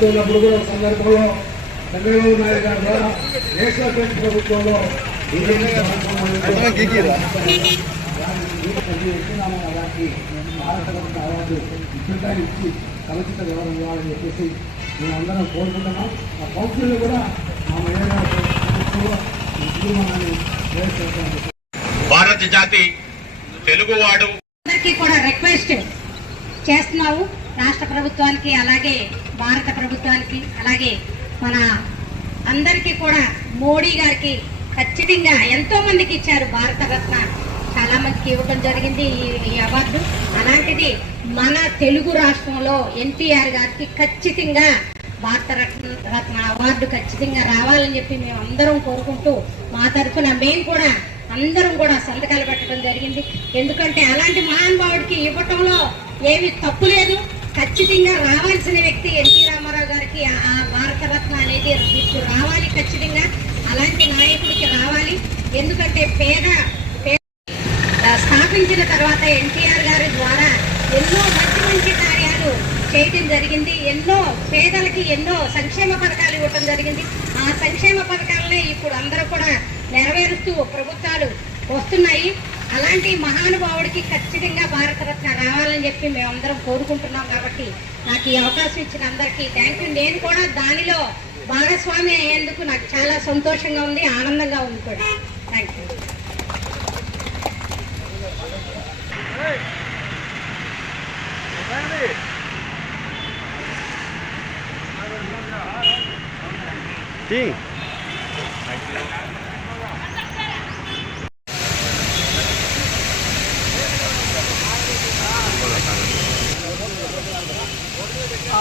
మాట్లాడుతున్నప్పుడు కూడా సందర్భంలో చంద్రబాబు నాయుడు గారి ద్వారా నేషనల్ ఫ్రంట్ ప్రభుత్వంలో అవార్డు ఇచ్చి కలుషిత వివరం ఇవ్వాలని చెప్పేసి మేమందరం కోరుకుంటున్నాం ఆ కౌన్సిల్ కూడా మా మహిళా తీర్మానాన్ని ప్రవేశపెట్టాలని భారత జాతి తెలుగువాడు. అందరికీ కూడా రిక్వెస్ట్ చేస్తున్నాము రాష్ట్ర ప్రభుత్వానికి అలాగే భారత ప్రభుత్వానికి అలాగే మన అందరికీ కూడా మోడీ గారికి ఖచ్చితంగా ఎంతో మందికి ఇచ్చారు భారత రత్న. చాలా మందికి ఇవ్వడం జరిగింది ఈ- ఈ అవార్డు. అలాంటిది మన తెలుగు రాష్ట్రంలో ఎన్టీఆర్ గారికి ఖచ్చితంగా భారత రత్న రత్న అవార్డు ఖచ్చితంగా రావాలని చెప్పి మేము అందరం కోరుకుంటూ మా తరఫున మేము కూడా అందరం కూడా సంతకాలు పెట్టడం జరిగింది. ఎందుకంటే అలాంటి మహానుభావుడికి ఇవ్వటంలో ఏమి తప్పు లేదు. ఖచ్చితంగా రావాల్సిన వ్యక్తి ఎన్టీ రామారావు గారికి ఆ- భారతరత్న అనేది ఇప్పుడు రావాలి ఖచ్చితంగా. అలాంటి నాయకుడికి రావాలి. ఎందుకంటే పేద పేద స్థాపించిన తర్వాత ఎన్టీఆర్ గారి ద్వారా ఎన్నో మంచి మంచి కార్యాలు చేయటం జరిగింది. ఎన్నో పేదలకి ఎన్నో సంక్షేమ పథకాలు ఇవ్వటం జరిగింది. ఆ సంక్షేమ పథకాలనే ఇప్పుడు అందరూ కూడా నెరవేరుస్తూ ప్రభుత్వాలు వస్తున్నాయి. అలాంటి మహానుభావుడికి ఖచ్చితంగా భారతరత్న రావాలని చెప్పి మేమందరం కోరుకుంటున్నాం కాబట్టి నాకు ఈ అవకాశం ఇచ్చిన అందరికీ థ్యాంక్ యూ నేను కూడా దానిలో భాగస్వామి అయ్యేందుకు నాకు చాలా సంతోషంగా ఉంది ఆనందంగా ఉంది కూడా. Thank you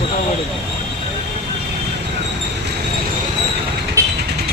ことを